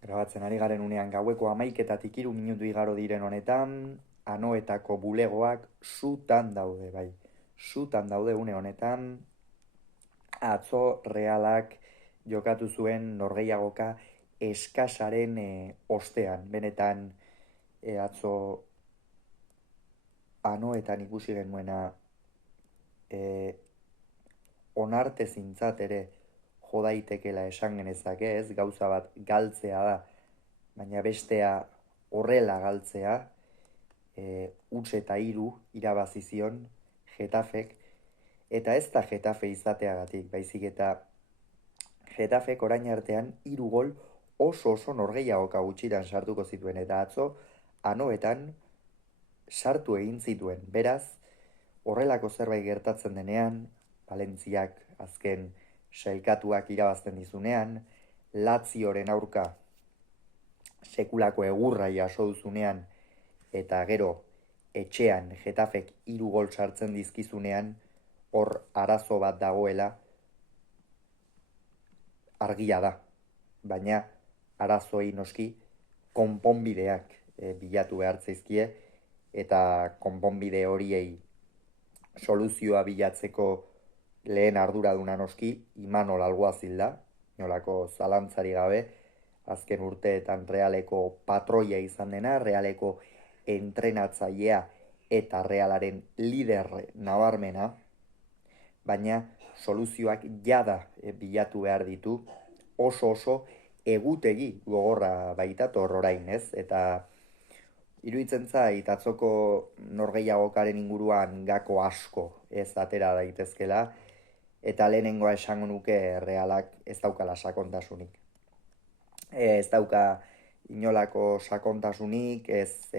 Grabatzen ari garen unean gaueko 11:00 3 minutu igaro diren honetan, Anoetako bulegoak sutan daude, bai. Sutan daude une honetan, atzo Realak jokatu zuen norgehiagoka eskasaren ostean. Benetan atzo Anoetan ikusi genuena e, onartezintzat ere jo daitekela esan genezake, ez? Gauza bat galtzea da, baina bestea horrela galtzea, huts eta 3 irabazi zion Getafek, eta ez da Getafe izateagatik, baizik eta Getafek orain artean 3 gol oso norgehiagoka gutxitan sartuko zituen, eta atzo Anoetan sartu egin zituen. Beraz, horrelako zerbait gertatzen denean, Valentziak azken sailkatuak irabazten dizunean, Lazioren aurka sekulako egurra jaso duzunean, eta gero etxean Getafek 3 gol sartzen dizkizunean, hor arazo bat dagoela argia da. Baina arazoi noski konponbideak bilatu behar zaizkie, eta konponbide horiei soluzioa bilatzeko lehen arduraduna noski Imanol Alguazil da, nolako zalantzari gabe, azken urteetan Realeko patroia izan dena, Realeko entrenatzailea eta Realaren lider nabarmena, baina soluzioak jada bilatu behar ditu, oso egutegi gogorra baitator orain, ez? Eta iruditzen zait atzoko norgehiagokaren inguruan gako asko ez atera daitezkela, eta lehenengoa esango nuke Realak ez daukala sakontasunik. Ez dauka inolako sakontasunik, ez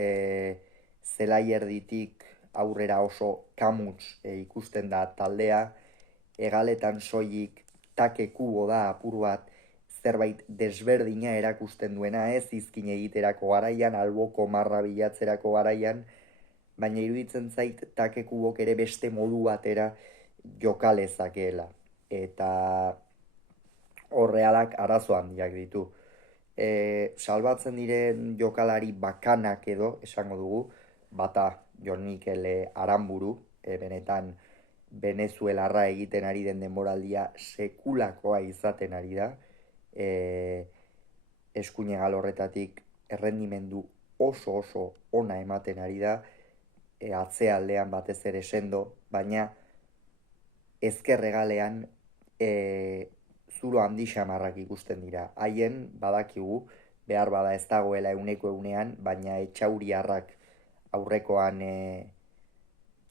zelai erditik aurrera oso kamuts ikusten da taldea, egaletan soilik takekubo da apur bat, zerbait desberdina erakusten duena, ez izkin egiterako garaian, alboko marra bilatzerako garaian, baina iruditzen zait takekubok ere beste modu batera jokalezakeela. Eta horrealak arazo handiak ditu. Salbatzen diren jokalari bakanak edo, esango dugu, bata Jon Mikel Aranburu, benetan Venezuelarra egiten ari den denboraldia sekulakoa izaten ari da, eskuinegal horretatik errendimendu oso ona ematen ari da, atzealdean batez ere sendo, baina ezkerregalean zuro handi xamarrak ikusten dira. Haien badakigu, behar bada ez dagoela euneko eunean, baina etxauriarrak aurrekoan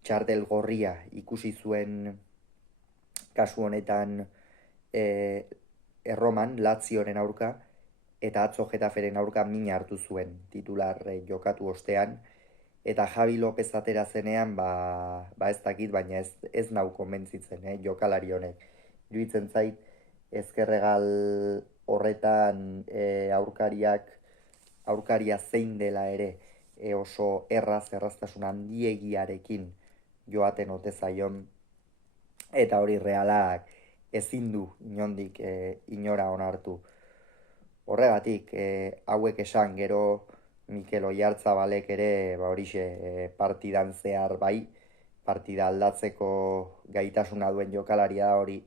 txartel gorria ikusi zuen kasu honetan Erroman, Lazioren aurka, eta atzo Getaferen aurka mina hartu zuen titular jokatu ostean, eta Javi López atera zenean, ez dakit, baina ez nau konbentzitzen, jokalari honek. Iruditzen zait, ezkerregal horretan aurkaria zein dela ere, oso erraztasun handiegiarekin joaten ote zaion, eta hori Realak ezin du inondik inora onartu. Horregatik, hauek esan, gero Mikel Oyartzabalek ere horixe partidan zehar bai, partida aldatzeko gaitasuna duen jokalaria da, hori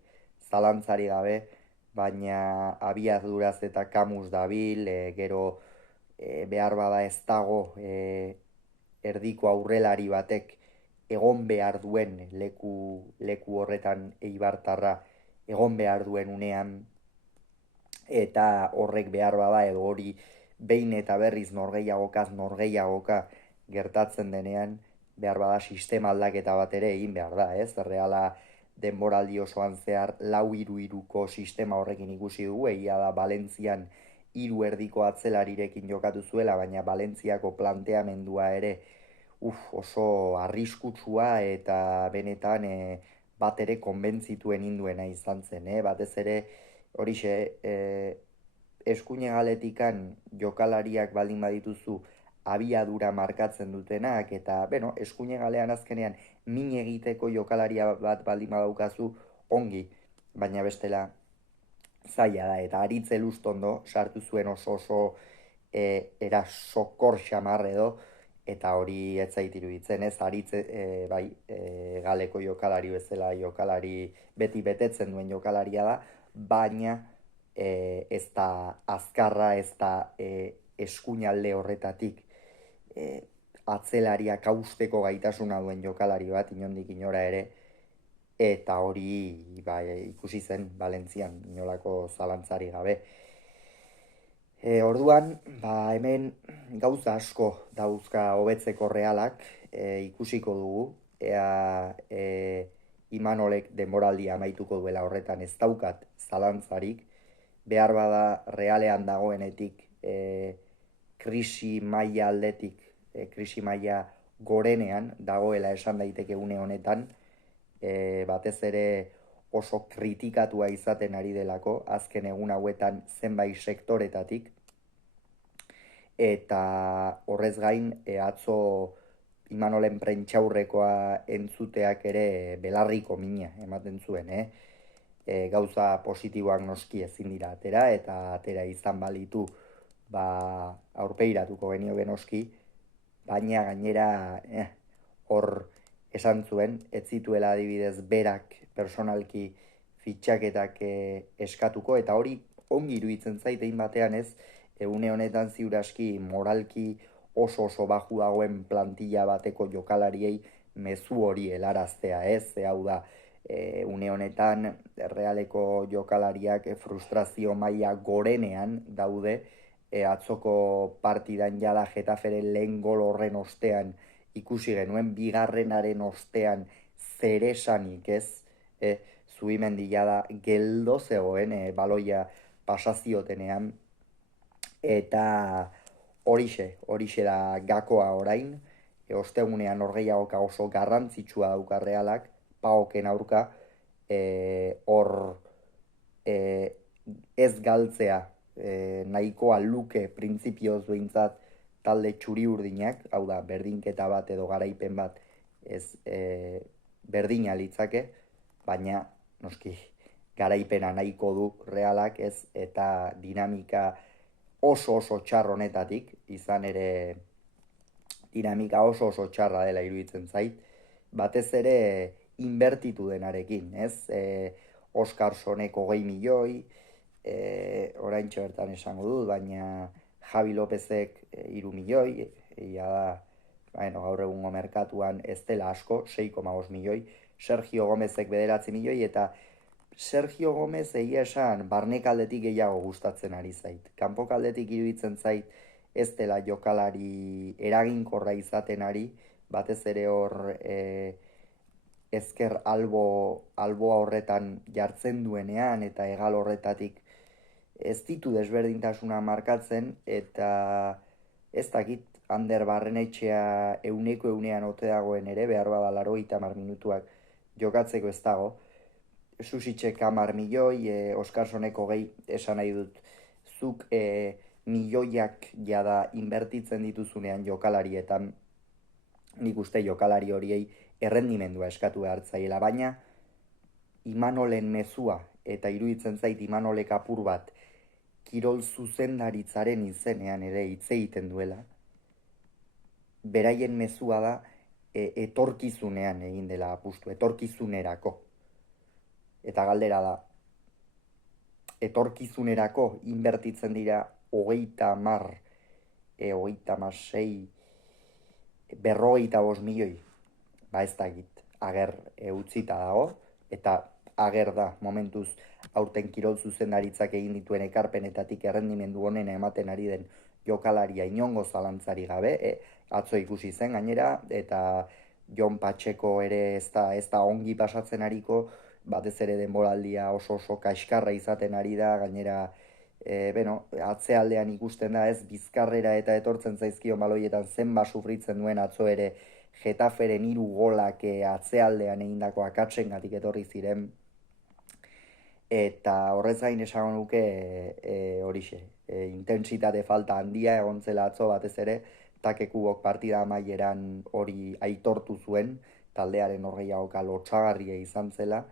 zalantzari gabe, baina abiaduraz eta kamus dabil, gero behar bada ez dago erdiko aurrelari batek egon behar duen leku horretan eibartarra egon behar duen unean, eta horrek behar bada edo hori behin eta berriz norgehiagoka gertatzen denean, behar bada sistema aldaketa bat ere egin behar da, ez? Reala denboraldi osoan zehar 4-3-3ko sistema horrekin ikusi dugu, egia da Valentzian 3 erdiko atzelarirekin jokatu zuela, baina Valentziako planteamendua ere oso arriskutsua eta benetan bat ere konbentzituen induena izan zen, batez ere horixe eskuinegaletikan jokalariak baldin badituzu abiadura markatzen dutenak, eta eskuinegalean azkenean min egiteko jokalaria bat baldin badaukazu ongi, baina bestela zaila da, eta Aritz Elustondo sartu zuen oso era sokor xamar edo, eta hori ez zait iruditzen, ez Aritz bai, galeko jokalari bezala jokalari beti betetzen duen jokalaria da, baina ez da azkarra, ez da eskuinalde horretatik atzelariak hausteko gaitasuna duen jokalari bat, inondik inora ere, eta hori ikusi zen Valentzian, inolako zalantzari gabe. Orduan, hemen gauza asko dauzka hobetzeko Realak, ikusiko dugu, ea Imanolek denboraldia amaituko duela horretan ez daukat zalantzarik, behar bada Realean dagoenetik krisi maila aldetik, krisi maila gorenean dagoela esan daiteke une honetan, batez ere oso kritikatua izaten ari delako, azken egun hauetan zenbait sektoretatik, eta horrez gain atzo Imanolen prentxaurrekoa entzuteak ere belarriko mina ematen zuen, gauza positiboak noski ezin dira atera, eta atera izan balitu aurpeiratuko genio noski, baina gainera hor esan zuen, ez zituela adibidez berak personalki fitxaketak eskatuko, eta hori ongi iruditzen zaitein batean ez, une honetan ziuraski moralki oso baju dagoen plantilla bateko jokalariei mezu hori helaraztea ez, hau da, une honetan Realeko jokalariak frustrazio maila gorenean daude, atzoko partidan jada Getaferen lehen gol horren ostean ikusi genuen, bigarrenaren ostean zeresanik ez, Zubimendi jada geldo zegoen baloia pasaziotenean, eta horixe da gakoa orain, ostegunean orgeiagoka oso garrantzitsua dauka Realak, Paoken aurka, hor ez galtzea nahikoa luke printzipioz behintzat talde txuri urdinak, hau da, berdinketa bat edo garaipen bat ez berdina litzake, baina noski garaipena nahiko du Realak ez, eta dinamika oso txar honetatik, izan ere dinamika oso txarra dela iruditzen zait, batez ere inbertitu denarekin, ez? Oskarsonek 20 milioi, oraintxe bertan esango dut, baina Javi Lopezek 3 milioi, da, gaur egungo merkatuan ez dela asko, 6,5 milioi, Sergio Gomezek 9 milioi, eta Sergio Gomez egia esan barnekaldetik gehiago gustatzen ari zait. Kanpokaldetik iruditzen zait ez dela jokalari eraginkorra izaten ari, batez ere hor ezker alboa horretan jartzen duenean eta hegal horretatik ez ditu desberdintasuna markatzen, eta ez dakit Ander Barrenetxea ehunean ote dagoen ere, behar bada 80 minutuak jokatzeko ez dago, Susitxek 10 milioi, Oskarsoneko 20 esan nahi dut, zuk milioiak jada inbertitzen dituzunean jokalarietan, nik uste jokalari horiei errendimendua eskatu behartzaiela, baina Imanolen mezua, eta iruditzen zait Imanolek apur bat, kirol zuzendaritzaren izenean ere hitz egiten duela, beraien mezua da etorkizunean egin dela apustu, etorkizunerako. Eta galdera da, etorkizunerako inbertitzen dira 30, 36, 45 milioi, ez dakit, ager utzita dago, eta ager da momentuz aurten kirol zuzendaritzak egin dituen ekarpenetatik errendimendu honena ematen ari den jokalaria inongo zalantzari gabe, atzo ikusi zen gainera, eta Jon Patxeko ere ez da ongi pasatzen ariko, batez ere denboraldia oso kaiskarra izaten ari da, gainera atzealdean ikusten da ez, bizkarrera eta etortzen zaizkio baloietan zenba sufritzen duen atzo ere Getaferen 3 golak atzealdean egindako akatsengatik etorri ziren, eta horrez gain esango nuke horixe, intentsitate falta handia egon zela atzo, batez ere Takekubok partida amaieran hori aitortu zuen, taldearen horreiagoka lotsagarria izan zela,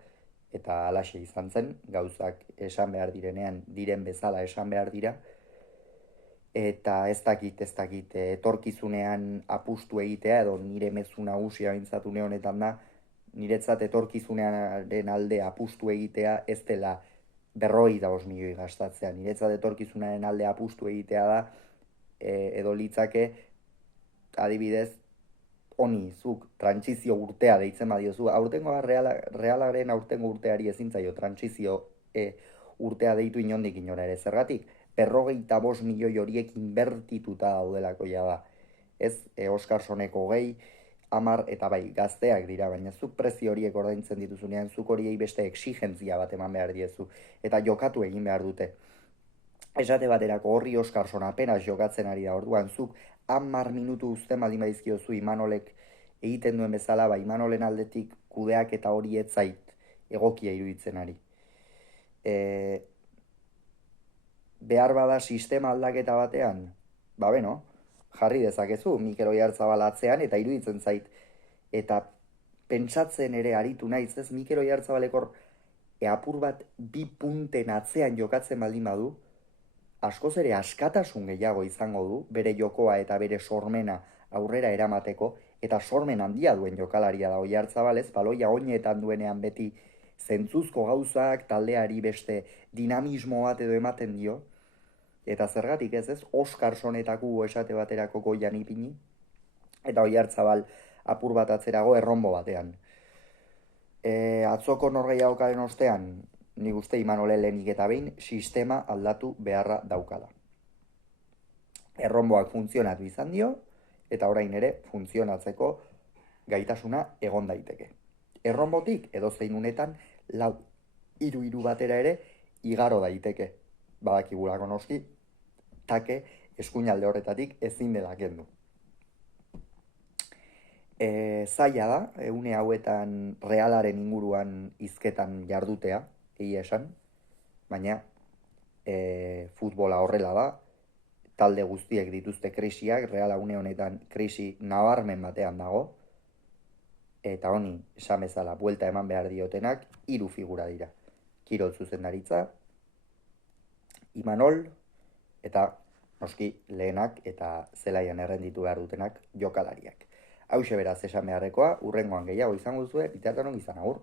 eta alaxe izan zen, gauzak esan behar direnean, diren bezala esan behar dira, eta ez dakit, etorkizunean apustu egitea, edo nire mezu nagusia bintzatu honetan da, niretzat etorkizunearen alde apustu egitea ez dela 55 milioi gastatzea. Niretzat etorkizunaren alde apustu egitea da, edo litzake, adibidez, honi, zuk, trantsizio urtea deitzen badiozu, aurtengo realaren aurtengo urteari ezin zaio trantsizio urtea deitu inondik inora ere. Zergatik, 55 milioi horiek inbertituta daudelako ja da. Ez, Oscarsoneko 20, 10 eta bai, gazteak dira, baina zuk prezio horiek ordaintzen dituzunean, zuk horiei beste exigentzia bat eman behar diezu, eta jokatu egin behar dute. Esate baterako horri Oscarson apenas jokatzen ari da, orduan zuk 10 minutu uzten baldin badizkiozu Imanolek egiten duen bezala, ba Imanolen aldetik kudeak eta hori ez zait egokia iruditzen ari. Behar bada sistema aldaketa batean, ba beno, jarri dezakezu Mikel Oyarzabal atzean, eta iruditzen zait, eta pentsatzen ere aritu naiz, ez Mikel Oyarzabalek apur bat 2 punten atzean jokatzen baldin badu, askoz ere askatasun gehiago izango du, bere jokoa eta bere sormena aurrera eramateko, eta sormen handia duen jokalaria da Oyarzabal, ez, baloia oinetan duenean beti zentzuzko gauzak, taldeari beste dinamismo bat edo ematen dio, eta zergatik ez, Oscarsonetako esate baterako goian ipini, eta Oyarzabal apur bat atzerago erronbo batean. Atzoko norgehiagokaren ostean, nik uste Imanole lehenik eta behin sistema aldatu beharra daukala. Erronboak funtzionatu izan dio, eta orain ere funtzionatzeko gaitasuna egon daiteke. Erronbotik edozein unetan 4-3 batera ere igaro daiteke. Badakigulako noski, take eskuinalde horretatik ezin dela kendu. Zaila da, une hauetan Realaren inguruan hizketan jardutea, egia esan, baina futbola horrela da, talde guztiek dituzte krisiak, Reala une honetan krisi nabarmen batean dago, eta honi, esan bezala, buelta eman behar diotenak, 3 figura dira. Kirol zuzendaritza, Imanol, eta noski lehenak eta zelaian errenditu behar dutenak jokalariak. Hauxe beraz esan beharrekoa, hurrengoan gehiago izango duzue, bitartean ongi izan, agur.